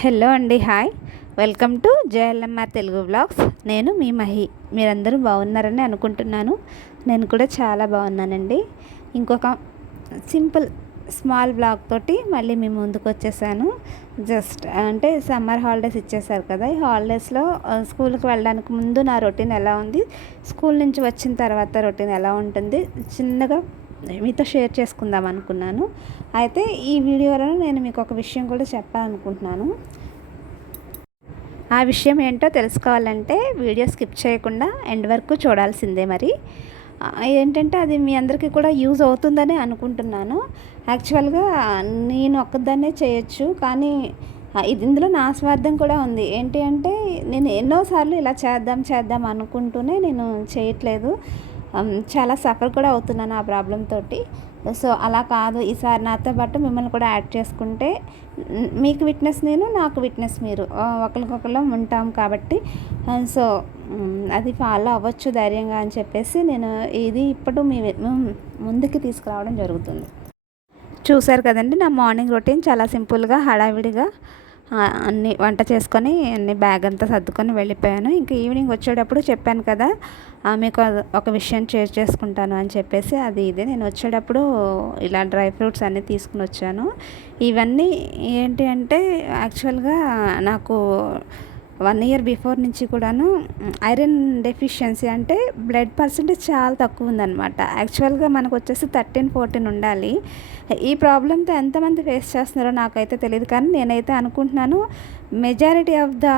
Hello అండి, hi. Welcome to JLMR Telugu vlogs. నేను మీ మహి. మీరందరూ బాగున్నారని అనుకుంటున్నాను. నేను కూడా చాలా బాగున్నానండి. ఇంకొక సింపుల్ స్మాల్ బ్లాగ్ తోటి మళ్ళీ మీ ముందుకు వచ్చేసాను. జస్ట్ అంటే సమ్మర్ హాలిడేస్ ఇచ్చేసారు కదా, ఈ హాలిడేస్లో స్కూల్కి వెళ్ళడానికి ముందు నా రొటీన్ ఎలా ఉంది, స్కూల్ నుంచి వచ్చిన తర్వాత రొటీన్ ఎలా ఉంటుంది, చిన్నగా మీతో షేర్ చేసుకుందాం అనుకున్నాను. అయితే ఈ వీడియోలో నేను మీకు ఒక విషయం కూడా చెప్పాలనుకుంటున్నాను. ఆ విషయం ఏంటో తెలుసుకోవాలంటే వీడియో స్కిప్ చేయకుండా ఎండ్ వరకు చూడాల్సిందే. మరి ఏంటంటే అది మీ అందరికీ కూడా యూజ్ అవుతుందని అనుకుంటున్నాను. యాక్చువల్గా నేను ఒక్కదాన్నే చేయొచ్చు, కానీ ఇందులో నా స్వార్థం కూడా ఉంది. ఏంటి అంటే నేను ఎన్నోసార్లు ఇలా చేద్దాం అనుకుంటూనే నేను చేయట్లేదు. చాలా సఫర్ కూడా అవుతున్నాను ఆ ప్రాబ్లం తోటి. సో అలా కాదు, ఈసారి నాతో పాటు మిమ్మల్ని కూడా యాడ్ చేసుకుంటే మీకు విట్నెస్ నేను, నాకు విట్నెస్ మీరు, ఒకరికొకరు ఉంటాం కాబట్టి సో అది ఫాలో అవ్వచ్చు ధైర్యంగా అని చెప్పేసి నేను ఇది ఇప్పుడు మీ ముందుకి తీసుకురావడం జరుగుతుంది. చూసారు కదండి, నా మార్నింగ్ రొటీన్ చాలా సింపుల్గా హడావిడిగా అన్నీ వంట చేసుకొని అన్ని బ్యాగ్ అంతా సర్దుకొని వెళ్ళిపోయాను. ఇంకా ఈవినింగ్ వచ్చేటప్పుడు చెప్పాను కదా, మీకు ఒక విషయం షేర్ చేసుకుంటాను అని చెప్పేసి, అది ఇదే. నేను వచ్చేటప్పుడు ఇలా డ్రై ఫ్రూట్స్ అన్నీ తీసుకుని వచ్చాను. ఇవన్నీ ఏంటి అంటే యాక్చువల్గా నాకు 1 ఇయర్ బిఫోర్ నుంచి కూడాను ఐరన్ డెఫిషియన్సీ, అంటే బ్లడ్ పర్సెంటేజ్ చాలా తక్కువ ఉందన్నమాట. యాక్చువల్గా మనకు వచ్చేసి 13-14 ఉండాలి. ఈ ప్రాబ్లంతో ఎంతమంది ఫేస్ చేస్తున్నారో నాకైతే తెలియదు, కానీ నేనైతే అనుకుంటున్నాను మెజారిటీ ఆఫ్ ద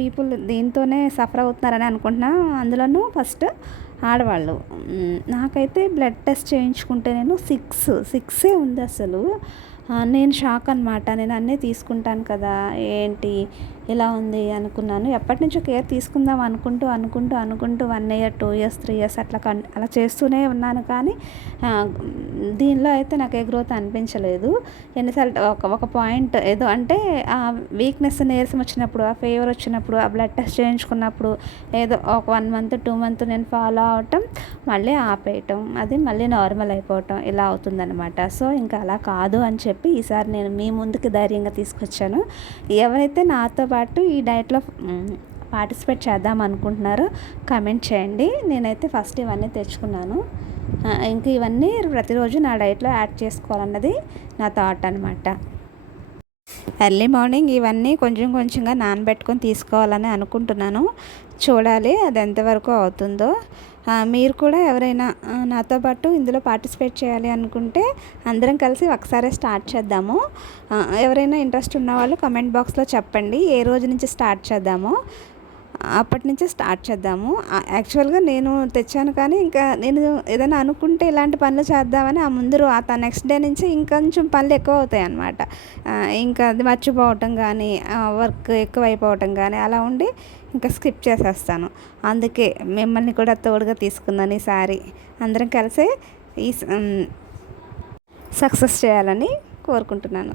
పీపుల్ దీంతోనే సఫర్ అవుతున్నారని అనుకుంటున్నాను. అందులోనూ ఫస్ట్ ఆడవాళ్ళు. నాకైతే బ్లడ్ టెస్ట్ చేయించుకుంటే నేను 6 ఉంది అసలు. నేను షాక్ అనమాట. నేను అన్నీ తీసుకుంటాను కదా, ఏంటి ఇలా ఉంది అనుకున్నాను. ఎప్పటి నుంచో కేర్ తీసుకుందాం అనుకుంటూ 1 ఇయర్ 2 ఇయర్స్ 3 ఇయర్స్ అలా చేస్తూనే ఉన్నాను, కానీ దీనిలో అయితే నాకు ఏ గ్రోత్ అనిపించలేదు. ఎన్నిసార్లు ఒక పాయింట్ ఏదో అంటే ఆ వీక్నెస్, నీరసం వచ్చినప్పుడు, ఆ ఫీవర్ వచ్చినప్పుడు, ఆ బ్లడ్ టెస్ట్ చేయించుకున్నప్పుడు ఏదో ఒక 1 మంత్ 2 మంత్ నేను ఫాలో అవటం, మళ్ళీ ఆపేయటం, అది మళ్ళీ నార్మల్ అయిపోవటం, ఇలా అవుతుందన్నమాట. సో ఇంకా అలా కాదు అని చెప్పి ఈసారి నేను మీ ముందుకు ధైర్యంగా తీసుకొచ్చాను. ఎవరైతే నాతో పాటు ఈ డైట్లో పార్టిసిపేట్ చేద్దాం అనుకుంటున్నారో కమెంట్ చేయండి. నేనైతే ఫస్ట్ ఇవన్నీ తెచ్చుకున్నాను. ఇంకా ఇవన్నీ ప్రతిరోజు నా డైట్లో యాడ్ చేసుకోవాలన్నది నా థాట్ అనమాట. ఎర్లీ మార్నింగ్ ఇవన్నీ కొంచెంగా నానబెట్టుకొని తీసుకోవాలని అనుకుంటున్నాను. చూడాలి అది ఎంతవరకు అవుతుందో. మీరు కూడా ఎవరైనా నాతో పాటు ఇందులో పార్టిసిపేట్ చేయాలి అనుకుంటే అందరం కలిసి ఒకసారి స్టార్ట్ చేద్దాము. ఎవరైనా ఇంట్రెస్ట్ ఉన్నవాళ్ళు కమెంట్ బాక్స్లో చెప్పండి ఏ రోజు నుంచి స్టార్ట్ చేద్దామో, అప్పటి నుంచే స్టార్ట్ చేద్దాము. యాక్చువల్గా నేను తెచ్చాను, కానీ ఇంకా నేను ఏదైనా అనుకుంటే ఇలాంటి పనులు చేద్దామని ఆ ముందు నెక్స్ట్ డే నుంచి ఇంకొంచెం పనులు ఎక్కువ అవుతాయి అన్నమాట. ఇంకా అది మర్చిపోవటం కానీ, వర్క్ ఎక్కువ అయిపోవటం కానీ అలా ఉండి ఇంకా స్కిప్ చేసేస్తాను. అందుకే మిమ్మల్ని కూడా తోడుగా తీసుకున్నాను ఈసారి. అందరం కలిసి ఈ సక్సెస్ చేయాలని కోరుకుంటున్నాను.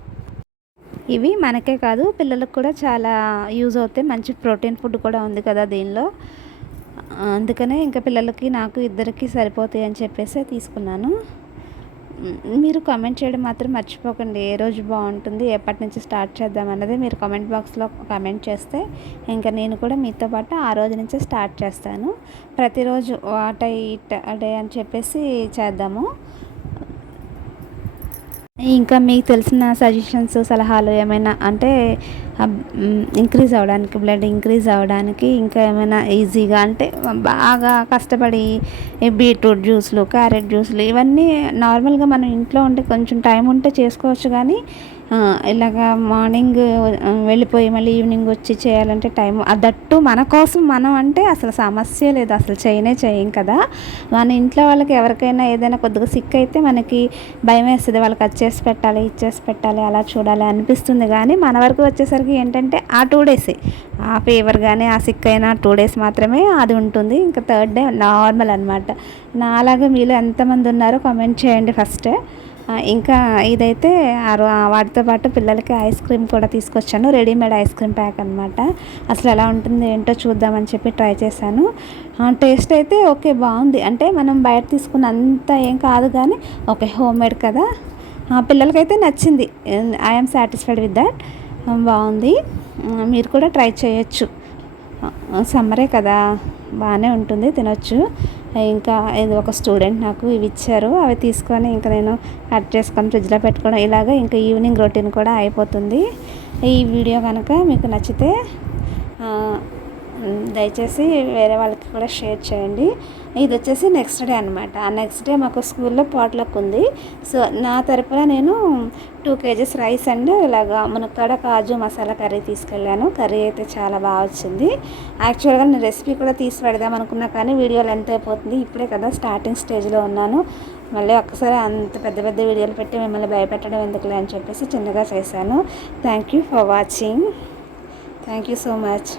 ఇవి మనకే కాదు పిల్లలకు కూడా చాలా యూజ్ అవుతాయి. మంచి ప్రోటీన్ ఫుడ్ కూడా ఉంది కదా దీనిలో. అందుకనే ఇంకా పిల్లలకి నాకు ఇద్దరికి సరిపోతాయి అని చెప్పేసి తీసుకున్నాను. మీరు కామెంట్ చేయడం మాత్రం మర్చిపోకండి, ఏ రోజు బాగుంటుంది, ఎప్పటి నుంచి స్టార్ట్ చేద్దాం అన్నది మీరు కామెంట్ బాక్స్లో కామెంట్ చేస్తే ఇంకా నేను కూడా మీతో పాటు ఆ రోజు నుంచే స్టార్ట్ చేస్తాను. ప్రతిరోజు వాట్ ఐ ఈట్ డే అని చెప్పేసి చేద్దాము. ఇంకా మీకు తెలిసిన సజెషన్స్, సలహాలు ఏమైనా అంటే ఇంక్రీజ్ అవ్వడానికి, బ్లడ్ ఇంక్రీజ్ అవ్వడానికి ఇంకా ఏమైనా ఈజీగా అంటే బాగా కష్టపడి బీట్రూట్ జ్యూస్లు, క్యారెట్ జ్యూస్లు ఇవన్నీ నార్మల్గా మనం ఇంట్లో ఉంటే కొంచెం టైం ఉంటే చేసుకోవచ్చు, కానీ ఇలాగా మార్నింగ్ వెళ్ళిపోయి మళ్ళీ ఈవినింగ్ వచ్చి చేయాలంటే టైం, దట్టు మన కోసం మనం అంటే అసలు సమస్య లేదు, అసలు చేయం కదా. మన ఇంట్లో వాళ్ళకి ఎవరికైనా ఏదైనా కొద్దిగా సిక్ అయితే మనకి భయం వేస్తుంది, వాళ్ళకి అది చేసి పెట్టాలి, ఇది చేసి పెట్టాలి, అలా చూడాలి అనిపిస్తుంది. కానీ మన వరకు వచ్చేసరికి ఏంటంటే ఆ 2 డేసే ఆ ఫీవర్ కానీ ఆ సిక్ అయినా 2 డేస్ మాత్రమే అది ఉంటుంది. ఇంకా 3rd డే నార్మల్ అనమాట. నాలాగా మీలో ఎంతమంది ఉన్నారో కామెంట్ చేయండి ఫస్ట్. ఇంకా ఇదైతే వాటితో పాటు పిల్లలకి ఐస్ క్రీమ్ కూడా తీసుకొచ్చాను. రెడీమేడ్ ఐస్ క్రీమ్ ప్యాక్ అనమాట. అసలు ఎలా ఉంటుంది ఏంటో చూద్దామని చెప్పి ట్రై చేశాను. టేస్ట్ అయితే ఓకే, బాగుంది. అంటే మనం బయట తీసుకున్నంత ఏం కాదు, కానీ ఓకే హోమ్ మేడ్ కదా, పిల్లలకైతే నచ్చింది. I'm satisfied with that. బాగుంది. మీరు కూడా ట్రై చేయొచ్చు. సమ్మరే కదా, బాగానే ఉంటుంది, తినొచ్చు. ఇంకా ఇది ఒక స్టూడెంట్ నాకు ఇవి ఇచ్చారు, అవి తీసుకొని ఇంకా నేను కట్ చేసుకొని ఫ్రిడ్జ్లో పెట్టుకోవడం, ఇలాగ ఇంకా ఈవినింగ్ రొటీన్ కూడా అయిపోతుంది. ఈ వీడియో కనుక మీకు నచ్చితే దయచేసి వేరే వాళ్ళకి కూడా షేర్ చేయండి. ఇది వచ్చేసి నెక్స్ట్ డే అనమాట. ఆ నెక్స్ట్ డే మాకు స్కూల్లో పాట్లక్ ఉంది. సో నా తరపున నేను 2 kgs రైస్ అండ్ ఇలాగా మునక్కాడ కాజు మసాలా కర్రీ తీసుకెళ్ళాను. కర్రీ అయితే చాలా బాగా వచ్చింది. యాక్చువల్గా నేను రెసిపీ కూడా తీసి పెడదాం అనుకున్నా, కానీ వీడియో లెంత్ అయిపోతుంది, ఇప్పుడే కదా స్టార్టింగ్ స్టేజ్లో ఉన్నాను. మళ్ళీ ఒక్కసారి అంత పెద్ద పెద్ద వీడియోలు పెట్టి మిమ్మల్ని భయపెట్టడం ఎందుకులే అని చెప్పేసి చిన్నగా చేశాను. Thank you for watching. Thank you so much.